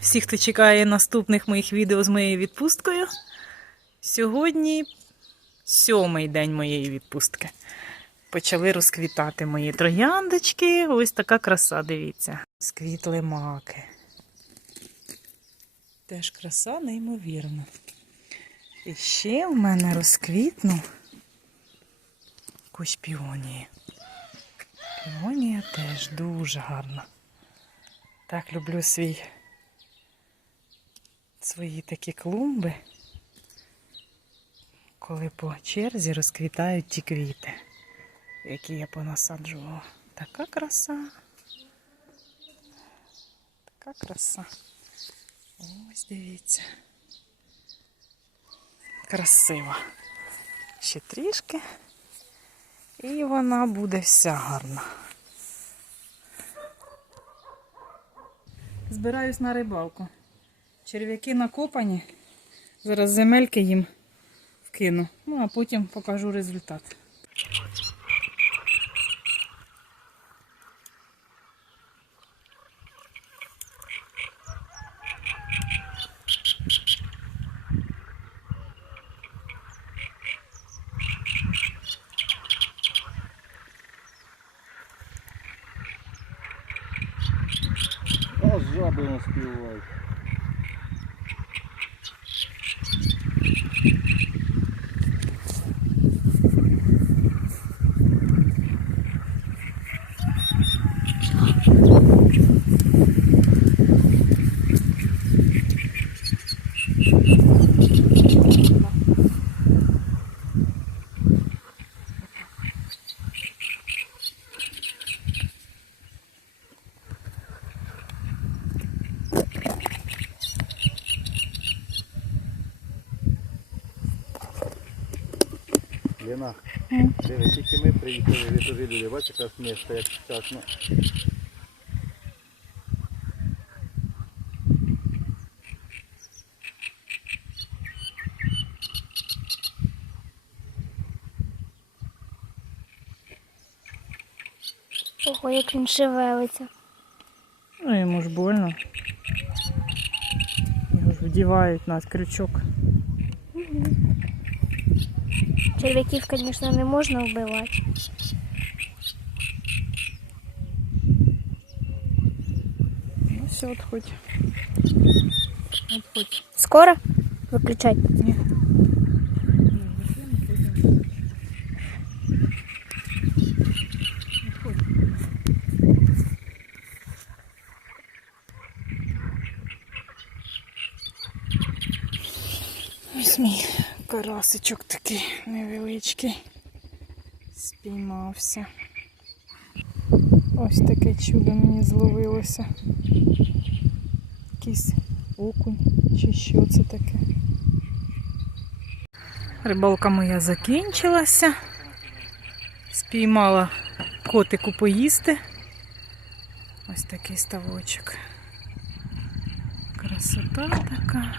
всіх, хто чекає наступних моїх відео з моєю відпусткою. Сьогодні сьомий день моєї відпустки. Почали розквітати мої трояндочки. Ось така краса, дивіться. Сквітли маки. Теж краса неймовірна. І ще в мене розквітнув кущ піонії. Піонія теж дуже гарна. Так люблю свій, свої такі клумби, коли по черзі розквітають ті квіти, які я понасаджувала. Така краса. Така краса. Ось дивіться. Красива. Ще трішки. І вона буде вся гарна. Збираюсь на рибалку. Черв'яки накопані. Зараз земельки їм вкину. Ну, а потім покажу результат. Жаби не співають. Диви, тільки ми приїхали, ви теж люди, бачите, якраз місто, як вчасно. Ого, як він шевелиться. Ну, йому ж больно. Його ж вдівають на крючок. Черв'яків, звісно, не можна вбивати. Ну, все, от хоч. От хоч. Скоро виключать. Ні. Ось мій карасичок такий невеличкий. Спіймався. Ось таке чудо мені зловилося. Якийсь окунь чи що це таке. Рибалка моя закінчилася. Спіймала котику поїсти. Ось такий ставочок. Красота така.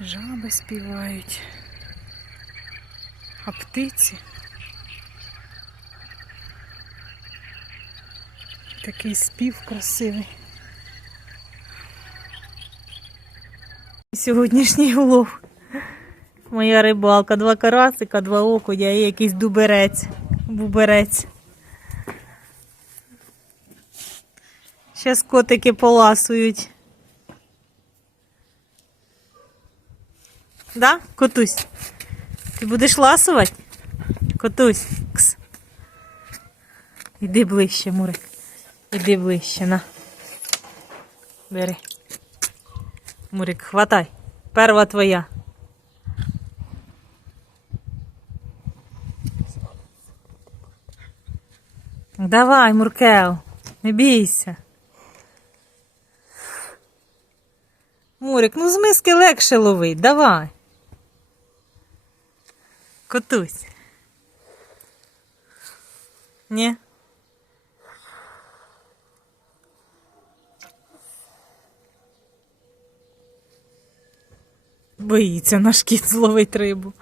Жаби співають. А птиці. Такий спів красивий. Сьогоднішній улов. Моя рибалка, два карасика, два окуня і якийсь дуберець, буберець. Зараз котики поласують. Да, котусь? Ти будеш ласувати? Котусь. Кс. Іди ближче, Мурик. Іди ближче, на. Бери. Мурик, хватай. Перва твоя. Давай, Муркел, не бійся. Мурик, ну з миски легше ловить, давай. Котусь. Ні? Боїться наш кіт зловить рибу.